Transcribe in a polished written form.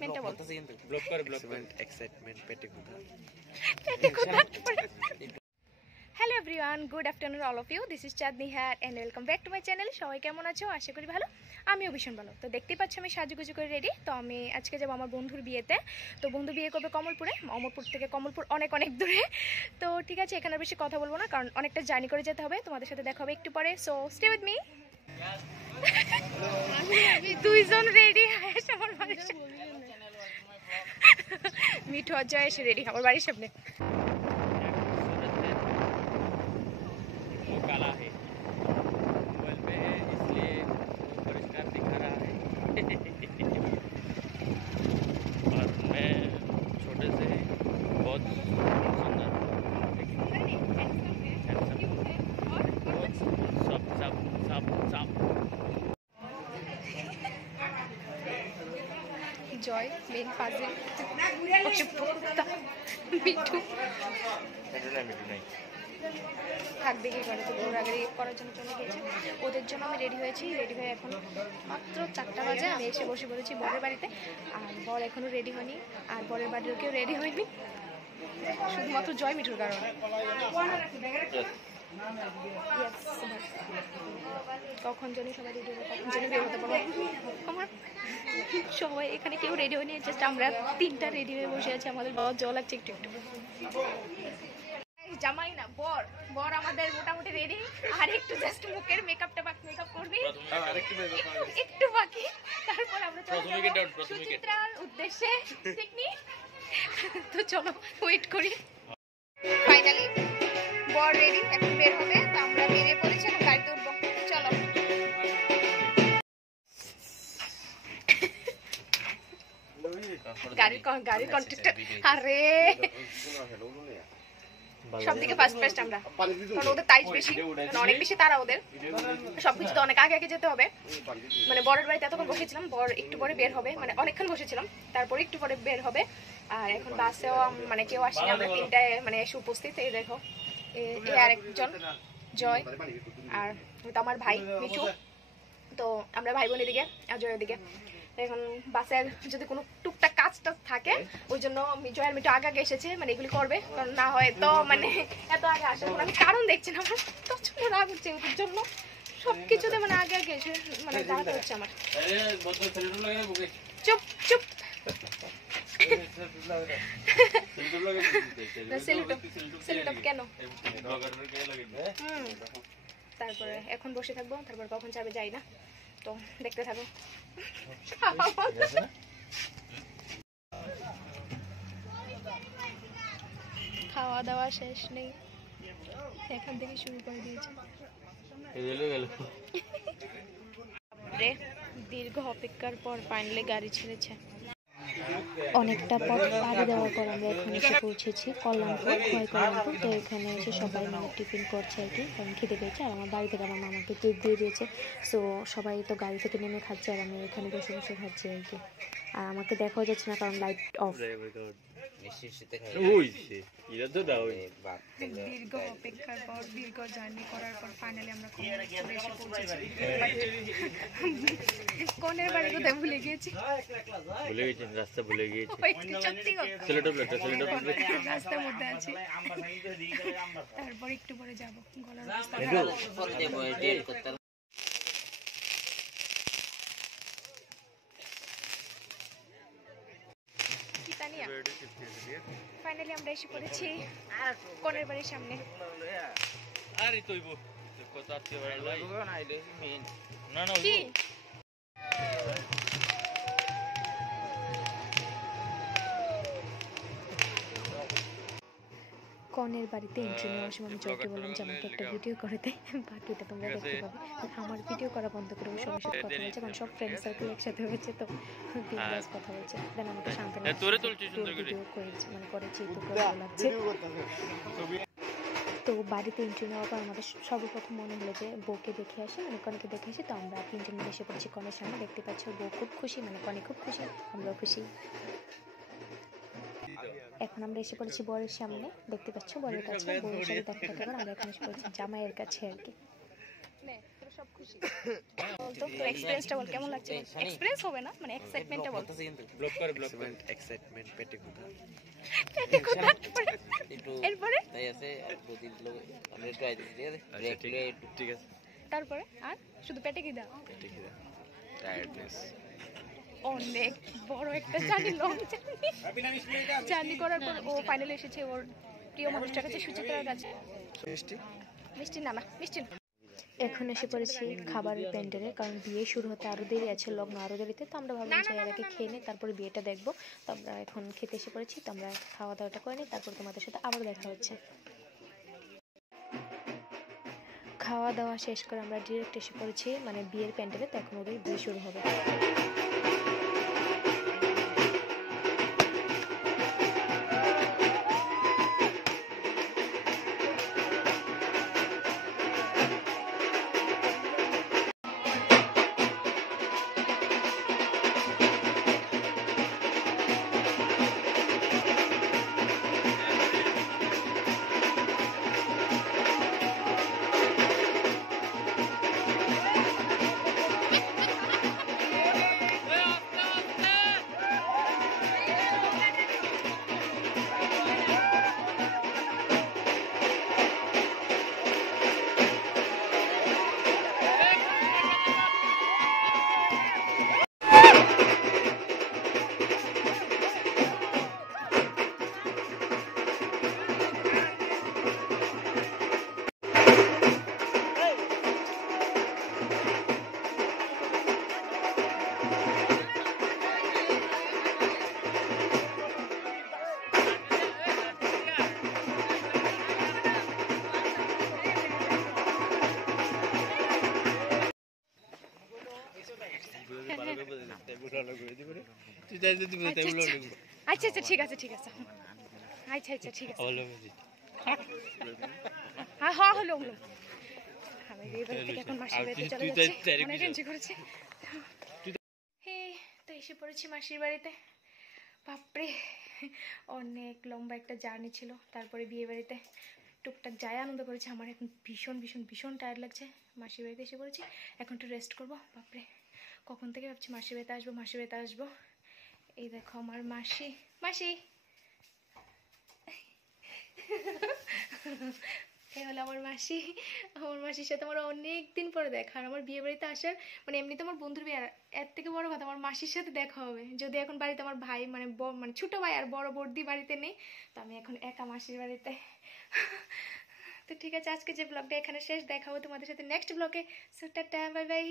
এক্সাইটমেন্টটা বল। Excitement পেটে কোথা। Hello everyone, good afternoon all of you. This is Chandni here and welcome back to my channel. সবাই কেমন আছো? আশা করি ভালো। আমিও ভীষণ ভালো। তো দেখতেই পাচ্ছ আমি সাজুগুজু করে রেডি। তো আমি আজকে যাবো আমার বন্ধুর বিয়েতে। তো বন্ধু বিয়ে করবে কমলপুরে। অমরপুর থেকে কমলপুর অনেক অনেক দূরে। তো ঠিক আছে, এখানে বেশি কথা বলবো না, কারণ অনেকটা জার্নি করে যেতে হবে। তোমাদের সাথে দেখা হবে একটু পরে। So stay with me. দুইজন রেডি হয়েছে আমার বাড়ির সামনে। মিঠু অজয় এসে রেডি আমার বাড়ির সামনে। काला है, मोबाइल पे है इसलिए परिष्कार दिखा रहा है। और मैं छोटे से बहुत सुंदर सब सब सब सब জয় মেন ফাজিল মিঠু নাই থাক দেখি করে। তো ঘোরাঘুরি করার জন্য চলে গিয়েছে। ওদের জন্য আমি রেডি হয়েছি। রেডি হয়ে এখন মাত্র 4টা বাজে। আমি এসে বসে পড়েছি বরের বাড়িতে। আর বর এখনও রেডি হয়নি, আর বরের বাড়ির কেউ রেডি হয়নি, শুধুমাত্র জয় মিঠুর কারণে। কখন জানি সবাই রেডি হবে, কখন জানি বের হতে পারবো আমার। সবাই এখানে কেউ রেডি হয়নি, জাস্ট আমরা 3টা রেডি হয়ে বসে আছি। আমাদের বর জল লাগছে একটু একটু। জামাই না বর, বর আমাদের মোটামুটি রেডি। আর একটু জাস্ট মুখের মেকআপটা মেকআপ করবি, একটু বাকি। তারপর আমরা সুচিত্রার উদ্দেশ্যে পিকনিক। তো চলো ওয়েট করি। ফাইনালি বর রেডি, এখন বের হবে। তো আমরা বেরিয়ে পড়েছি, এখন গাড়িতে উঠবো। চলো। গাড়ির কন্ট্রাক্টর। আরে সবদিকে ফার্স্ট ফার্স্ট আমরা, কারণ ওদের তাইজ বেশি, অনেক বেশি তারা। ওদের সবকিছু তো অনেক আগে আগে যেতে হবে। মানে বরের বাড়িতে এতক্ষণ বসেছিলাম, বর একটু পরে বের হবে, মানে অনেকক্ষণ বসেছিলাম, তারপরে একটু পরে বের হবে। আর এখন বাসেও মানে কেউ আসেনি, আমরা 3টায় মানে এসে উপস্থিত। এই দেখো এই আরেকজন জয়, আর তো আমার ভাই মিঠু। তো আমরা ভাই বোন এদিকে আর জয় ওদিকে। এখন বাসের যদি কোনো টুকটাক কাজটা থাকে, ওই জন্য জয়ের মিঠু আগে আগে এসেছে, মানে এগুলি করবে। কারণ না হয় তো মানে এত আগে আসার কোনো আমি কারণ দেখছি না। আমার প্রচন্ড রাগ হচ্ছে ওদের জন্য, সবকিছুতে মানে আগে আগে এসে মানে দাঁড়াতে হচ্ছে আমার। চুপ চুপ। কেন? তারপরে এখন বসে থাকবো, তারপর কখন যাবে যাই না। তো দেখতে থাকো। খাওয়া দাওয়া শেষ নেই, এখান থেকে শুরু করে দিয়েছে। দীর্ঘ অপেক্ষার পর ফাইনালি গাড়ি ছেড়েছে। অনেকটা পথ পাড়ি দেওয়ার পর আমরা এখানে এসে পৌঁছেছি কল্যাণপুর, কল্যাণপুর। তো এখানে এসে সবাই মানে টিফিন করছে আর কি, কারণ খেতে পেয়েছে। আর আমার বাড়ি থেকে আমার মামাকে কেক দিয়ে দিয়েছে। সো সবাই তো গাড়ি থেকে নেমে খাচ্ছে, আর আমি এখানে বসে বসে খাচ্ছি আর কি। আর আমাকে দেখাও যাচ্ছে না, কারণ লাইট অফ। দীর্ঘ অপেক্ষার পর, দীর্ঘ জার্নি করার পর ফাইনালি আমরা এসে পৌঁছেছি। কনের বাড়ি কোথায় ভুলে গিয়েছি, রাস্তা ভুলে গিয়েছি। রাস্তার মধ্যে আছি। তারপর একটু পরে যাবো। গলার অবস্থা ফাইনালি আমরা এসে পড়েছি কনের বাড়ির সামনে। কনের বাড়িতে এন্ট্রি নেওয়ার সময় আমি জয়কে বললাম যে আমাকে একটা ভিডিও করে দেয়, বাকিটা তোমরা দেখতে পাবে। আমার ভিডিও করা বন্ধ করে সবার সাথে কথা বলছে, কারণ সব ফ্রেন্ড সার্কেল একসাথে হয়েছে। তো বিন্দাস কথা বলছে। দেন আমাকে শান্তনা ভিডিও করেছি, মানে করেছি। তো ভালো লাগছে। তো বাড়িতে এন্ট্রি নেওয়ার পর আমাদের সর্বপ্রথম মনে হলো যে বউকে দেখে আসি, মানে কনেকে দেখে আসি। তো আমরা 3জন মিলে এসে পড়েছি কনের সামনে। দেখতে পাচ্ছ বউ খুব খুশি, মানে কনে খুব খুশি, আমরাও খুশি। এখন আমরা এসে পড়েছি বরের সামনে। দেখতে পাচ্ছ বরের কাছে, বউয়ের সাথে দেখা করার পর আমরা এখন এসে পড়েছি জামাইয়ের কাছে আর কি। সব খুশি তো তোর এক্সপেরিয়েন্সটা বল, কেমন লাগছে? এক্সপেরিয়েন্স হবে না, মানে এক্সাইটমেন্টটা বল। ব্লক করে এক্সাইটমেন্ট পেটে কোথা পেটে কোথা এরপরে তাই আছে প্রতিদিন লোক আমরা একটু আইতেছি ঠিক আছে ঠিক আছে তারপরে আর শুধু পেটে কি দাও? পেটে কি টায়ার্ডনেস অনেক বড় একটা জার্নি, লং জার্নি করার পর ও ফাইনালি এসেছে ওর প্রিয় মানুষটার কাছে, সুচিত্রার কাছে। মিষ্টি মিষ্টি না না মিষ্টি না। এখন এসে পড়েছি খাবারের প্যান্ডেলে, কারণ বিয়ে শুরু হতে আরও দেরি আছে, লগ্ন আরও দেরিতে। তো আমরা ভাবলাম যে এর আগে খেয়ে নিই, তারপরে বিয়েটা দেখবো। তো আমরা এখন খেতে এসে পড়েছি, তো আমরা খাওয়া দাওয়াটা করে নিই, তারপর তোমাদের সাথে আবার দেখা হচ্ছে। খাওয়া দাওয়া শেষ করে আমরা ডিরেক্ট এসে পড়েছি মানে বিয়ের প্যান্ডেলে। তো এখন ওদের বিয়ে শুরু হবে। আচ্ছা আচ্ছা ঠিক আছে ঠিক আছে আচ্ছা আচ্ছা ঠিক আছে হ্যাঁ হ্যাঁ হলো হলো। আমি বিয়ে বাড়ি থেকে এখন মাসির বাড়িতে চলে যাচ্ছি, অনেক এনজয় করেছি। হে তো এসে পড়েছি মাসির বাড়িতে। বাপরে অনেক লম্বা একটা জার্নি ছিল। তারপরে বিয়ে বাড়িতে টুকটাক যায় আনন্দ করেছি। আমার এখন ভীষণ ভীষণ ভীষণ টায়ার্ড লাগছে। মাসির বাড়িতে এসে পড়েছি, এখন একটু রেস্ট করবো। বাপরে কখন থেকে ভাবছি মাসির বাড়িতে আসবো মাসির বাড়িতে আসবো। এই দেখো আমার মাসি, মাসি এই হলো আমার মাসি। আমার মাসির সাথে আমার অনেক দিন পরে দেখা। আর আমার বিয়ে বাড়িতে আসার মানে এমনিতে আমার বন্ধুর বিয়ে, এর থেকে বড় কথা আমার মাসির সাথে দেখা হবে। যদি এখন বাড়িতে আমার ভাই মানে মানে ছোটো ভাই আর বড় বড়দি বাড়িতে নেই, তো আমি এখন একা মাসির বাড়িতে। তো ঠিক আছে, আজকে যে ব্লগটা এখানে শেষ, দেখাবো তোমাদের সাথে নেক্সট ব্লগে। So tata bye bye.